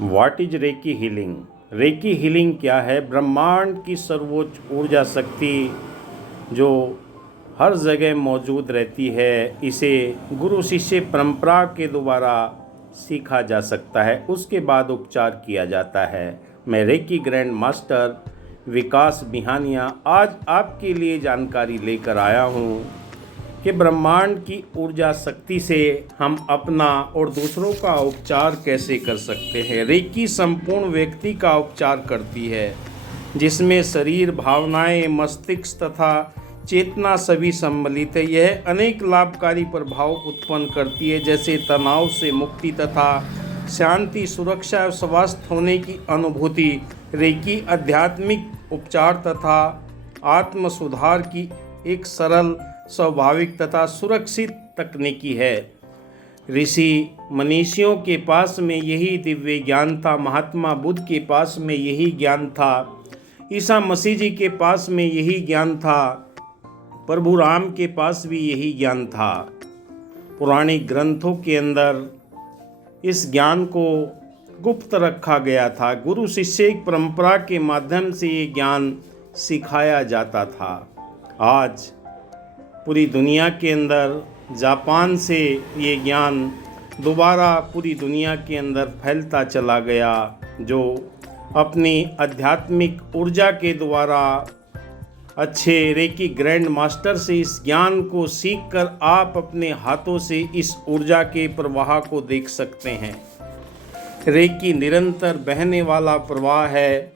What is recce healing? Recce healing क्या है? ब्रह्मांड की सर्वोच्च ऊर्जा शक्ति जो हर जगह मौजूद रहती है, इसे गुरु शिष्य परंपरा के द्वारा सीखा जा सकता है, उसके बाद उपचार किया जाता है। मैं रेकी ग्रैंड मास्टर विकास बिहानिया आज आपके लिए जानकारी लेकर आया हूँ कि ब्रह्मांड की ऊर्जा शक्ति से हम अपना और दूसरों का उपचार कैसे कर सकते हैं। रेकी संपूर्ण व्यक्ति का उपचार करती है, जिसमें शरीर, भावनाएं, मस्तिष्क तथा चेतना सभी सम्मिलित है। यह अनेक लाभकारी प्रभाव उत्पन्न करती है, जैसे तनाव से मुक्ति तथा शांति, सुरक्षा और स्वस्थ होने की अनुभूति। रेकी आध्यात्मिक उपचार तथा आत्म सुधार की एक सरल, स्वाभाविक तथा सुरक्षित तकनीकी है। ऋषि मनीषियों के पास में यही दिव्य ज्ञान था, महात्मा बुद्ध के पास में यही ज्ञान था, ईसा मसीह जी के पास में यही ज्ञान था, प्रभु राम के पास भी यही ज्ञान था। पुराने ग्रंथों के अंदर इस ज्ञान को गुप्त रखा गया था। गुरु शिष्य परंपरा के माध्यम से ये ज्ञान सिखाया जाता था। आज पूरी दुनिया के अंदर जापान से ये ज्ञान दोबारा पूरी दुनिया के अंदर फैलता चला गया, जो अपनी आध्यात्मिक ऊर्जा के द्वारा अच्छे रेकी ग्रैंड मास्टर से इस ज्ञान को सीखकर आप अपने हाथों से इस ऊर्जा के प्रवाह को देख सकते हैं। रेकी निरंतर बहने वाला प्रवाह है,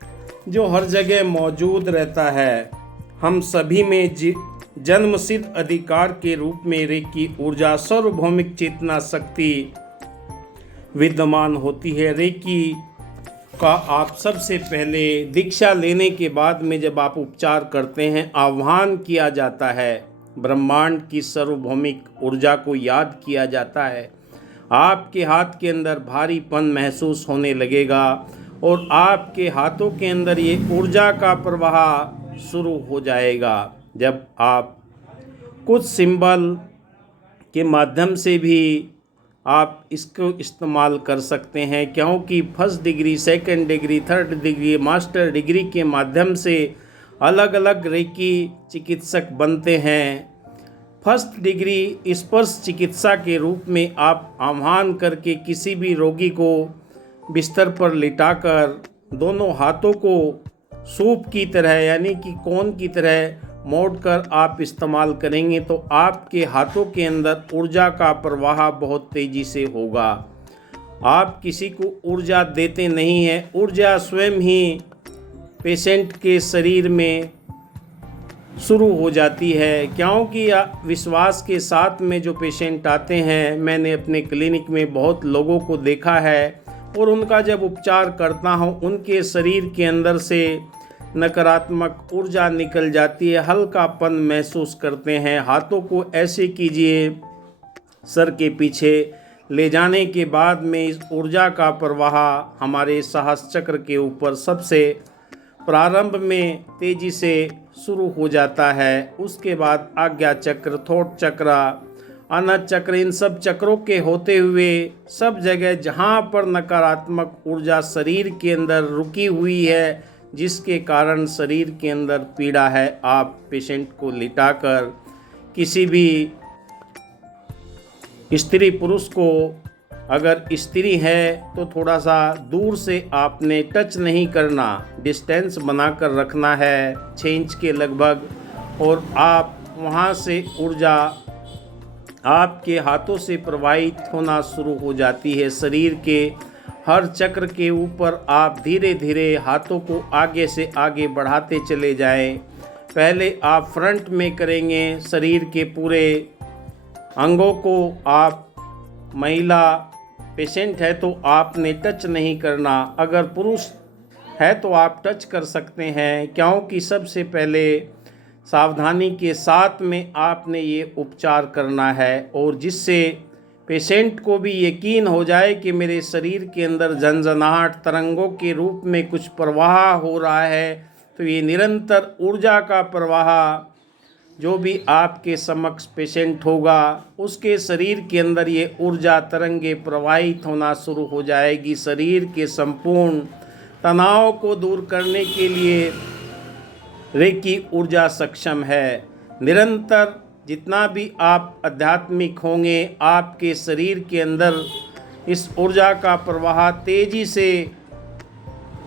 जो हर जगह मौजूद रहता है। हम सभी में जन्मसिद्ध अधिकार के रूप में रेकी ऊर्जा, सार्वभौमिक चेतना शक्ति विद्यमान होती है। रेकी का आप सबसे पहले दीक्षा लेने के बाद में जब आप उपचार करते हैं, आह्वान किया जाता है, ब्रह्मांड की सार्वभौमिक ऊर्जा को याद किया जाता है। आपके हाथ के अंदर भारीपन महसूस होने लगेगा और आपके हाथों के अंदर ये ऊर्जा का प्रवाह शुरू हो जाएगा। जब आप कुछ सिंबल के माध्यम से भी आप इसको इस्तेमाल कर सकते हैं, क्योंकि first degree, second degree, third degree, master degree के माध्यम से अलग अलग रेकी चिकित्सक बनते हैं। फर्स्ट डिग्री स्पर्श चिकित्सा के रूप में आप आह्वान करके किसी भी रोगी को बिस्तर पर लिटाकर दोनों हाथों को सूप की तरह, यानी कि कोन की तरह मोड़कर आप इस्तेमाल करेंगे तो आपके हाथों के अंदर ऊर्जा का प्रवाह बहुत तेज़ी से होगा। आप किसी को ऊर्जा देते नहीं हैं, ऊर्जा स्वयं ही पेशेंट के शरीर में शुरू हो जाती है, क्योंकि विश्वास के साथ में जो पेशेंट आते हैं, मैंने अपने क्लिनिक में बहुत लोगों को देखा है और उनका जब उपचार करता हूँ, उनके शरीर के अंदर से नकारात्मक ऊर्जा निकल जाती है, हल्कापन महसूस करते हैं। हाथों को ऐसे कीजिए, सर के पीछे ले जाने के बाद में इस ऊर्जा का प्रवाह हमारे साहस चक्र के ऊपर सबसे प्रारंभ में तेज़ी से शुरू हो जाता है। उसके बाद आज्ञा चक्र, थोट चक्र, अनहद चक्र, इन सब चक्रों के होते हुए सब जगह जहाँ पर नकारात्मक ऊर्जा शरीर के अंदर रुकी हुई है, जिसके कारण शरीर के अंदर पीड़ा है, आप पेशेंट को लिटाकर किसी भी स्त्री पुरुष को, अगर स्त्री है तो थोड़ा सा दूर से आपने टच नहीं करना, डिस्टेंस बनाकर रखना है 6 इंच के लगभग, और आप वहाँ से ऊर्जा आपके हाथों से प्रवाहित होना शुरू हो जाती है। शरीर के हर चक्र के ऊपर आप धीरे धीरे हाथों को आगे से आगे बढ़ाते चले जाएं। पहले आप फ्रंट में करेंगे, शरीर के पूरे अंगों को। आप महिला पेशेंट है तो आपने टच नहीं करना, अगर पुरुष है तो आप टच कर सकते हैं, क्योंकि सबसे पहले सावधानी के साथ में आपने ये उपचार करना है, और जिससे पेशेंट को भी यकीन हो जाए कि मेरे शरीर के अंदर झनझनाहट तरंगों के रूप में कुछ प्रवाह हो रहा है। तो ये निरंतर ऊर्जा का प्रवाह जो भी आपके समक्ष पेशेंट होगा उसके शरीर के अंदर ये ऊर्जा तरंगे प्रवाहित होना शुरू हो जाएगी। शरीर के संपूर्ण तनाव को दूर करने के लिए रेकी ऊर्जा सक्षम है। निरंतर जितना भी आप आध्यात्मिक होंगे, आपके शरीर के अंदर इस ऊर्जा का प्रवाह तेजी से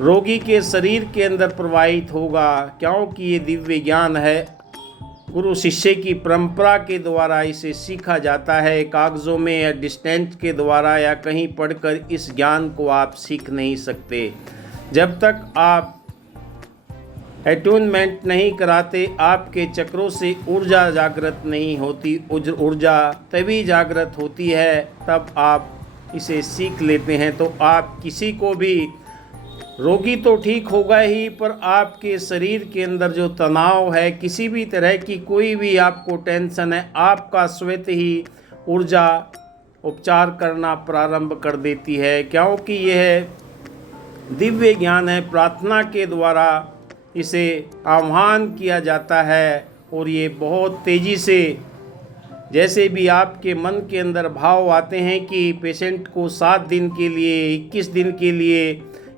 रोगी के शरीर के अंदर प्रवाहित होगा, क्योंकि ये दिव्य ज्ञान है। गुरु शिष्य की परंपरा के द्वारा इसे सीखा जाता है। कागज़ों में या डिस्टेंस के द्वारा या कहीं पढ़कर इस ज्ञान को आप सीख नहीं सकते। जब तक आप अटूनमेंट नहीं कराते, आपके चक्रों से ऊर्जा जागृत नहीं होती। ऊर्जा तभी जागृत होती है तब आप इसे सीख लेते हैं। तो आप किसी को भी, रोगी तो ठीक होगा ही, पर आपके शरीर के अंदर जो तनाव है, किसी भी तरह की कोई भी आपको टेंशन है, आपका स्वतः ही ऊर्जा उपचार करना प्रारंभ कर देती है, क्योंकि यह दिव्य ज्ञान है। प्रार्थना के द्वारा इसे आह्वान किया जाता है और ये बहुत तेज़ी से, जैसे भी आपके मन के अंदर भाव आते हैं कि पेशेंट को 7 दिन के लिए, 21 दिन के लिए,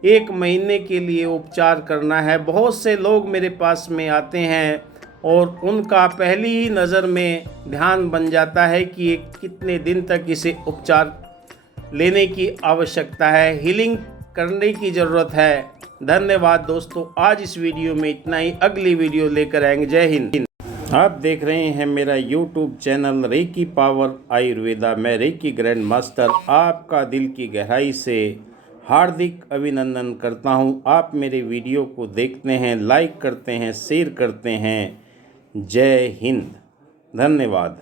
1 महीने के लिए उपचार करना है। बहुत से लोग मेरे पास में आते हैं और उनका पहली ही नज़र में ध्यान बन जाता है कि कितने दिन तक इसे उपचार लेने की आवश्यकता है, हीलिंग करने की ज़रूरत है। धन्यवाद दोस्तों, आज इस वीडियो में इतना ही। अगली वीडियो लेकर आएंगे। जय हिंद। आप देख रहे हैं मेरा YouTube channel Reiki power Ayurveda. मैं रेकी ग्रैंड मास्टर आपका दिल की गहराई से हार्दिक अभिनंदन करता हूं। आप मेरे वीडियो को देखते हैं, लाइक करते हैं, शेयर करते हैं। जय हिंद। धन्यवाद।